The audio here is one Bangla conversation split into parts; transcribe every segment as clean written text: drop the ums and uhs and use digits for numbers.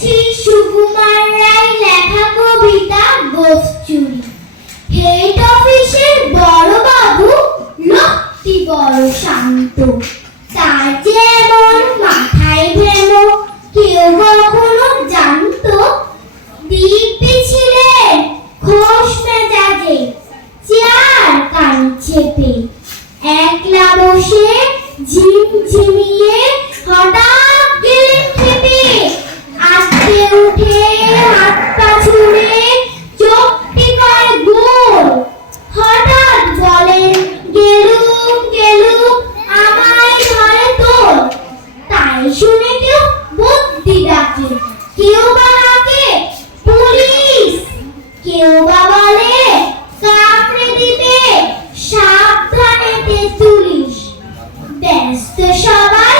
শ্রী সুকুমার রায় লেখা কবিতা গোফ চুরি। হেড অফিসের বড় বাবু লোকটি বড় শান্ত, তার যেমন মাথায় ভেন কেউ কখনো জানতো। দিব্যি ছিলেন খোশ মেজাজে, চেয়ার কান চেপে একলা বসে ঝিমঝিমিয়ে হঠাৎ গেলেন খেপে। আস্তে উঠে হাত পা ছুড়ে চোখটি করে গোল, হঠাৎ বলেন গেলুম গেলুম আমায় ধরে তোল। তাই শুনে কেউ বুদ্ধি ডাকে, কেউ বা হাঁকে পুলিশ, কেউ বা বলে কাপড়ে দিতে সাবধানেতে তুলিস। ব্যস্ত সবাই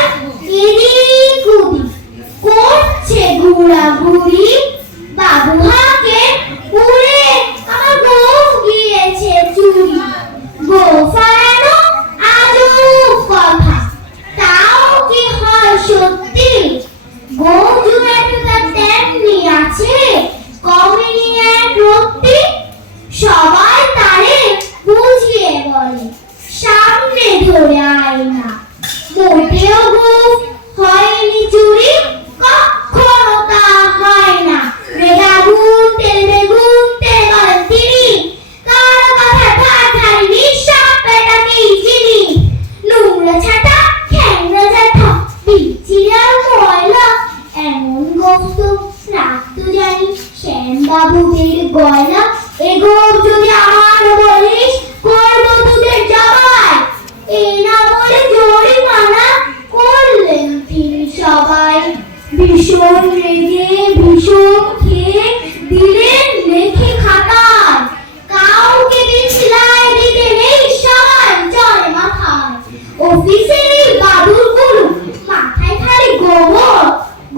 এদিক ওদিক করছে ঘোরাঘুরি। বাবু হাঁকে উড়ে আমার গোফ গিয়েছে চুরি। গোফ হারানো আজব কথা, তাও কি হয় সত্যি? গোফ জুড়ে তো তার তেমনি আছে কমেনি এক রক্তি। সবাই তারে বুঝিয়ে বলে সামনে ধরে আয়না, মোটেও গোফ হয়নি চুরি, কখনো তা হয় না। বেগুন তেলে বলেন তিনি, কারো কথা ধার ধারিনি, সব বেটাকেই চিনি। নোংরা ছাটা ঠ্যাংরা জ্যাঠা বিচ্ছিরি আর ময়লা, এমন গোফ তো রাখতো জানি শ্যামবাবুদের গয়না। এ গোফ যদি আমার বলিস করবো তোদের জবাই, এই না বলে জরিমানা করলেন তিনি সবাই। ভীষণ রেগে ভীষণ খেয়ে দিলেন লেখে খাতায়, কাউকে বিছলাই দিতে নেই সবাই চলে মাথায়। অফিসের এই বাদুর গুলো মাথায় খালি গোবর,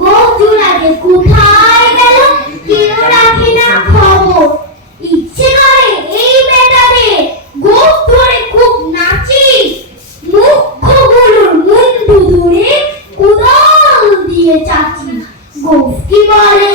গোফ জুড়াকে কোথায় গেল কেউ রাখে না খবর। ইচ্ছে করে এই বেটাদের গোফ ধরে খুব নাচি, মুখ্যগুলোর মুন্ডু ধরে কোদাল দিয়ে চাচি। গোফ কি বলে